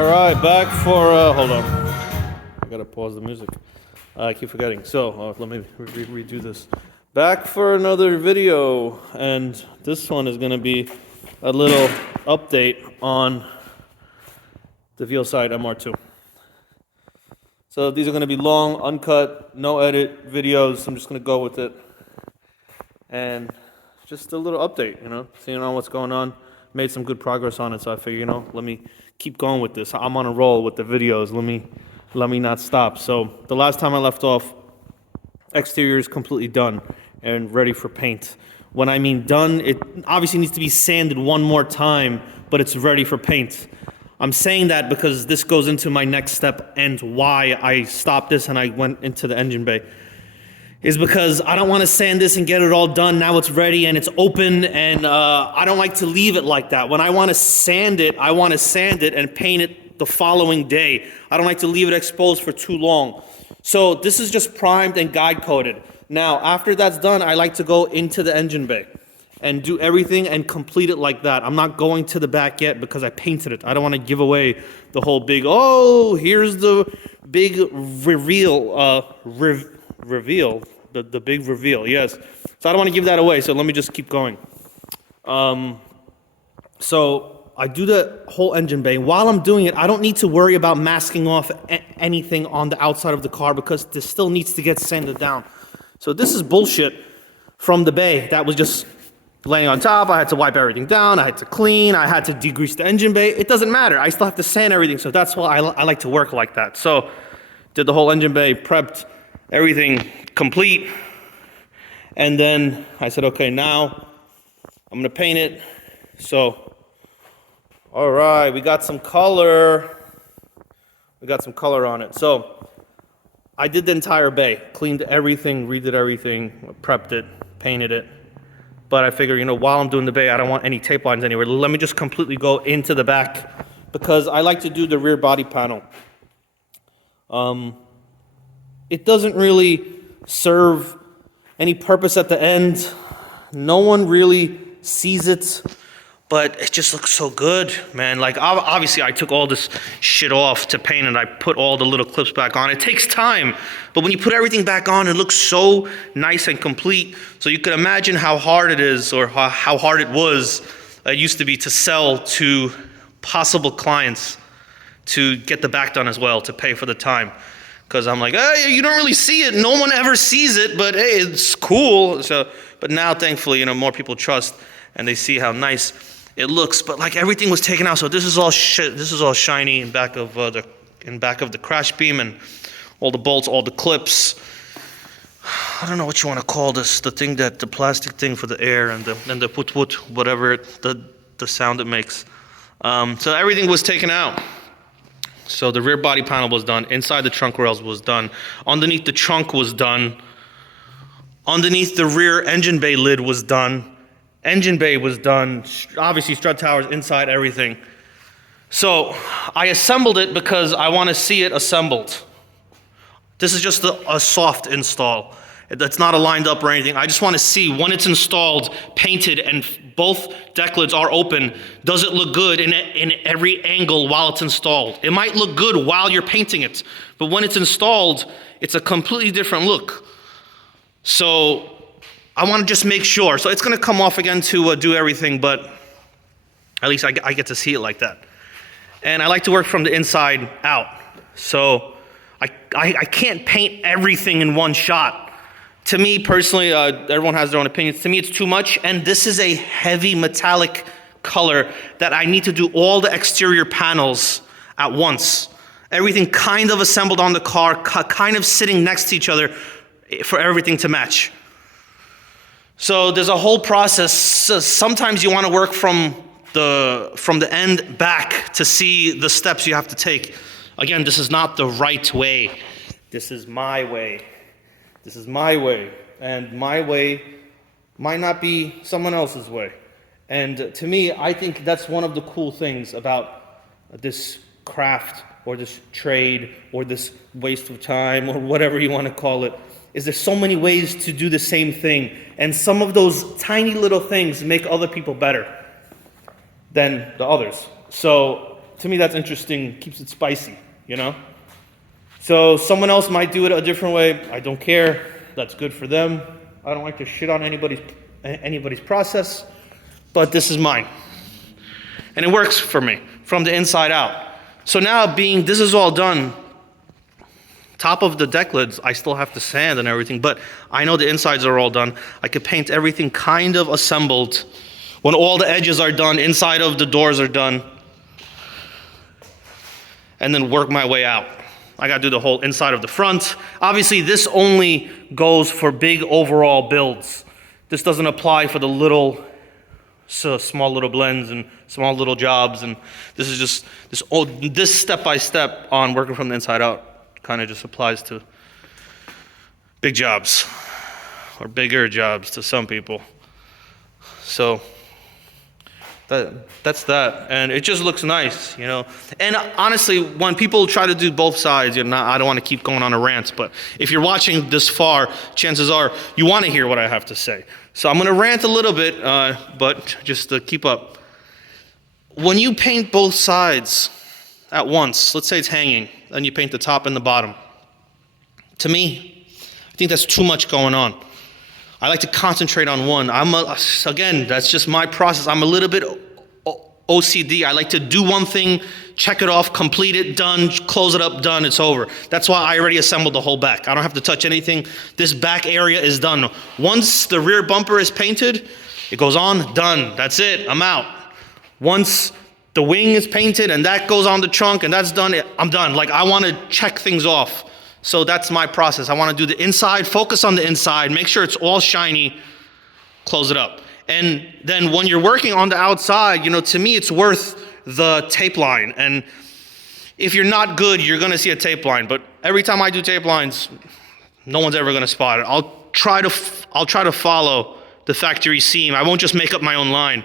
All right, back for, hold on. I gotta pause the music. I keep forgetting. So, let me redo this. Back for another video, and this one is gonna be a little update on the Veilside MR2. So these are gonna be long, uncut, no edit videos. I'm just gonna go with it. And just a little update, seeing on what's going on. Made some good progress on it, so I figure, let me keep going with this. I'm on a roll with the videos. Let me not stop. So the last time I left off, exterior is completely done and ready for paint. When I mean done, it obviously needs to be sanded one more time, but it's ready for paint. I'm saying that because this goes into my next step and why I stopped this and I went into the engine bay. Is because I don't want to sand this and get it all done. Now it's ready and it's open, and I don't like to leave it like that. When I want to sand it, I want to sand it and paint it the following day. I don't like to leave it exposed for too long. So this is just primed and guide coated. Now, after that's done, I like to go into the engine bay and do everything and complete it like that. I'm not going to the back yet because I painted it. I don't want to give away the whole big, oh, here's the big reveal, the big reveal, yes. So I don't want to give that away, so let me just keep going. So I do the whole engine bay. While I'm doing it, I don't need to worry about masking off anything on the outside of the car because this still needs to get sanded down. So this is bullshit from the bay that was just laying on top. I had to wipe everything down. I had to clean. I had to degrease the engine bay. It doesn't matter. I still have to sand everything, so that's why I like to work like that. So did the whole engine bay, prepped everything complete, and then I said, okay, now I'm gonna paint it. So, all right, we got some color. We got some color on it. So I did the entire bay, cleaned everything, redid everything, prepped it, painted it. But I figured, while I'm doing the bay, I don't want any tape lines anywhere. Let me just completely go into the back because I like to do the rear body panel. It doesn't really serve any purpose at the end. No one really sees it, but it just looks so good, man. Like, obviously, I took all this shit off to paint and I put all the little clips back on. It takes time, but when you put everything back on, it looks so nice and complete. So you can imagine how hard it is, or how hard it was, it used to be, to sell to possible clients to get the back done as well, to pay for the time. Because I'm like, hey, you don't really see it. No one ever sees it, but hey, it's cool. So, but now, thankfully, more people trust and they see how nice it looks. But like, everything was taken out, so this is all shit. This is all shiny in back of the crash beam, and all the bolts, all the clips. I don't know what you want to call this. The plastic thing for the air, and the put whatever the sound it makes. So everything was taken out. So the rear body panel was done. Inside the trunk rails was done. Underneath the trunk was done. Underneath the rear engine bay lid was done. Engine bay was done. Obviously strut towers, inside, everything. So I assembled it because I want to see it assembled. This is just a soft install. That's not aligned up or anything. I just want to see when it's installed, painted, and both deck lids are open, does it look good in every angle while it's installed? It might look good while you're painting it, but when it's installed, it's a completely different look. So I want to just make sure. So it's going to come off again to do everything, but at least I get to see it like that. And I like to work from the inside out. So I can't paint everything in one shot. To me, personally, everyone has their own opinions. To me, it's too much, and this is a heavy metallic color that I need to do all the exterior panels at once. Everything kind of assembled on the car, kind of sitting next to each other for everything to match. So there's a whole process. Sometimes you want to work from the end back to see the steps you have to take. Again, this is not the right way. This is my way. This is my way, and my way might not be someone else's way. And to me, I think that's one of the cool things about this craft, or this trade, or this waste of time, or whatever you want to call it, is there's so many ways to do the same thing, and some of those tiny little things make other people better than the others. So to me, that's interesting, keeps it spicy, you know? So someone else might do it a different way. I don't care. That's good for them. I don't like to shit on anybody's process, but this is mine. And it works for me from the inside out. So now this is all done, top of the deck lids, I still have to sand and everything, but I know the insides are all done. I could paint everything kind of assembled. When all the edges are done, inside of the doors are done, and then work my way out. I gotta do the whole inside of the front. Obviously, this only goes for big overall builds. This doesn't apply for the little, small little blends and small little jobs. And this is just, this step-by-step on working from the inside out kind of just applies to big jobs, or bigger jobs to some people. So that's that, and it just looks nice, you know. And honestly, when people try to do both sides, you know, I don't want to keep going on a rant, but if you're watching this far, chances are you want to hear what I have to say. So I'm going to rant a little bit, but just to keep up. When you paint both sides at once, let's say it's hanging, and you paint the top and the bottom, to me, I think that's too much going on. I like to concentrate on one. Again, that's just my process. I'm a little bit OCD. I like to do one thing, check it off, complete it, done, close it up, done, it's over. That's why I already assembled the whole back. I don't have to touch anything. This back area is done. Once the rear bumper is painted, it goes on, done. That's it, I'm out. Once the wing is painted and that goes on the trunk and that's done, I'm done. Like, I want to check things off. So that's my process. I want to do the inside, focus on the inside, make sure it's all shiny, close it up. And then when you're working on the outside, you know, to me it's worth the tape line. And if you're not good, you're going to see a tape line. But every time I do tape lines, no one's ever going to spot it. I'll try to follow the factory seam. I won't just make up my own line.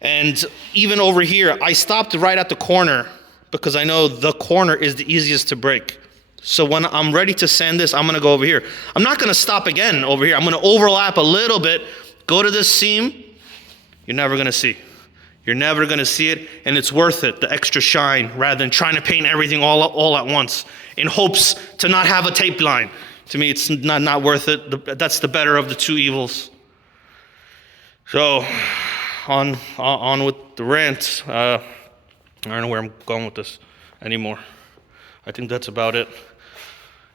And even over here, I stopped right at the corner because I know the corner is the easiest to break. So when I'm ready to sand this, I'm going to go over here. I'm not going to stop again over here. I'm going to overlap a little bit, go to this seam. You're never going to see. You're never going to see it, and it's worth it, the extra shine, rather than trying to paint everything all at once in hopes to not have a tape line. To me, it's not worth it. That's the better of the two evils. So on with the rant. I don't know where I'm going with this anymore. I think that's about it.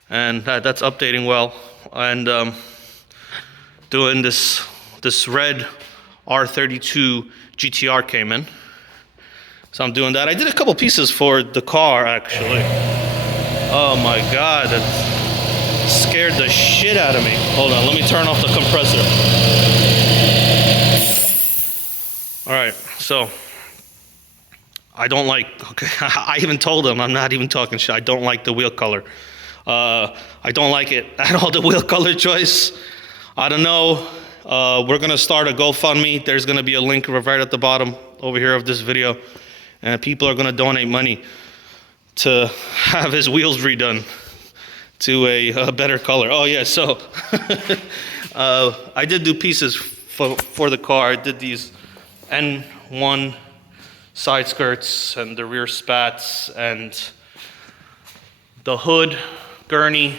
And that's updating well. And doing this red R32 GTR came in. So I'm doing that. I did a couple pieces for the car, actually. Oh my God, that scared the shit out of me. Hold on, let me turn off the compressor. All right, so I don't like, okay, I even told him, I'm not even talking shit, I don't like the wheel color. I don't like it at all, the wheel color choice. I don't know. We're gonna start a GoFundMe. There's gonna be a link right at the bottom over here of this video. And people are gonna donate money to have his wheels redone to a better color. Oh yeah, so I did do pieces for the car. I did these N1 side skirts and the rear spats and the hood, gurney,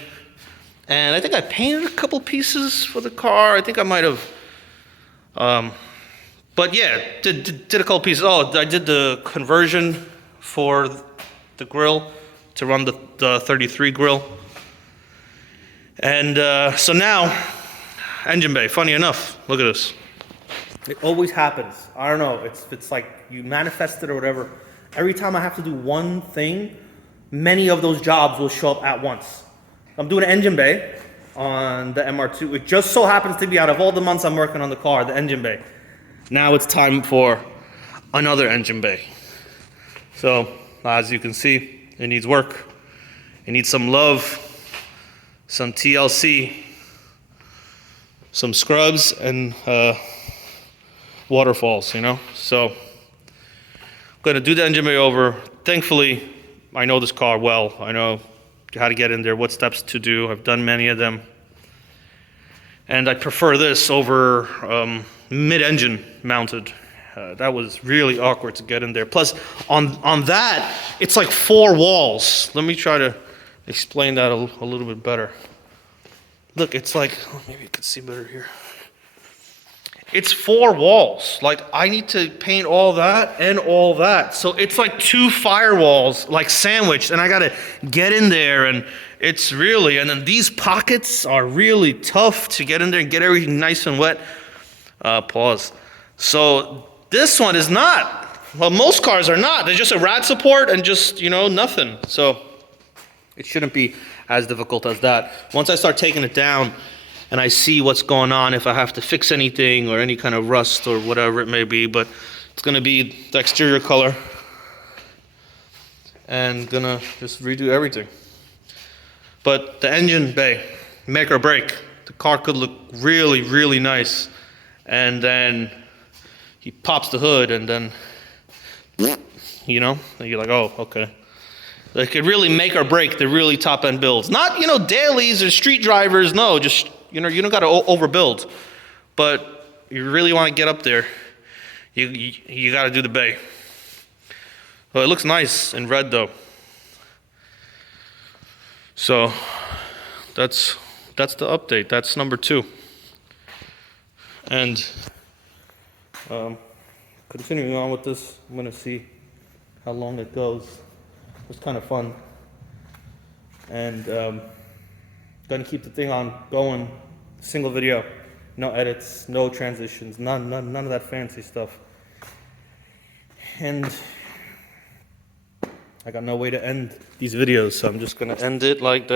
and I think I painted a couple pieces for the car. I think I might have, but yeah, did a couple pieces. Oh, I did the conversion for the grill to run the 33 grill. And so now, engine bay, funny enough, look at this. It always happens. I don't know, it's like you manifest it or whatever. Every time I have to do one thing, many of those jobs will show up at once. I'm doing an engine bay on the MR2. It just so happens to be, out of all the months I'm working on the car, the engine bay. Now it's time for another engine bay. So, as you can see, it needs work. It needs some love, some TLC, some scrubs, and waterfalls, you know? So, I'm gonna do the engine bay over. Thankfully, I know this car well. I know how to get in there, what steps to do. I've done many of them. And I prefer this over mid-engine mounted. That was really awkward to get in there. Plus, on that, it's like 4 walls. Let me try to explain that a little bit better. Look, it's like, oh, maybe you could see better here. It's 4 walls. Like, I need to paint all that and all that. So it's like 2 firewalls, like sandwiched, and I gotta get in there, and it's really, and then these pockets are really tough to get in there and get everything nice and wet. Pause. So this one is not. Well, most cars are not. They're just a rad support and just, you know, nothing. So it shouldn't be as difficult as that. Once I start taking it down and I see what's going on, if I have to fix anything or any kind of rust or whatever it may be, but it's gonna be the exterior color and gonna just redo everything. But the engine bay, make or break. The car could look really, really nice. And then he pops the hood and then, you know, and you're like, oh, okay. They could really make or break the really top end builds. Not, you know, dailies or street drivers, no, just, you know, you don't gotta overbuild. But you really wanna get up there, you gotta do the bay. Well, it looks nice in red though. So that's the update. That's number 2. And continuing on with this, I'm gonna see how long it goes. It's kind of fun, and gonna keep the thing on going. Single video, no edits, no transitions, none of that fancy stuff. And I got no way to end these videos, so I'm just gonna end it like that.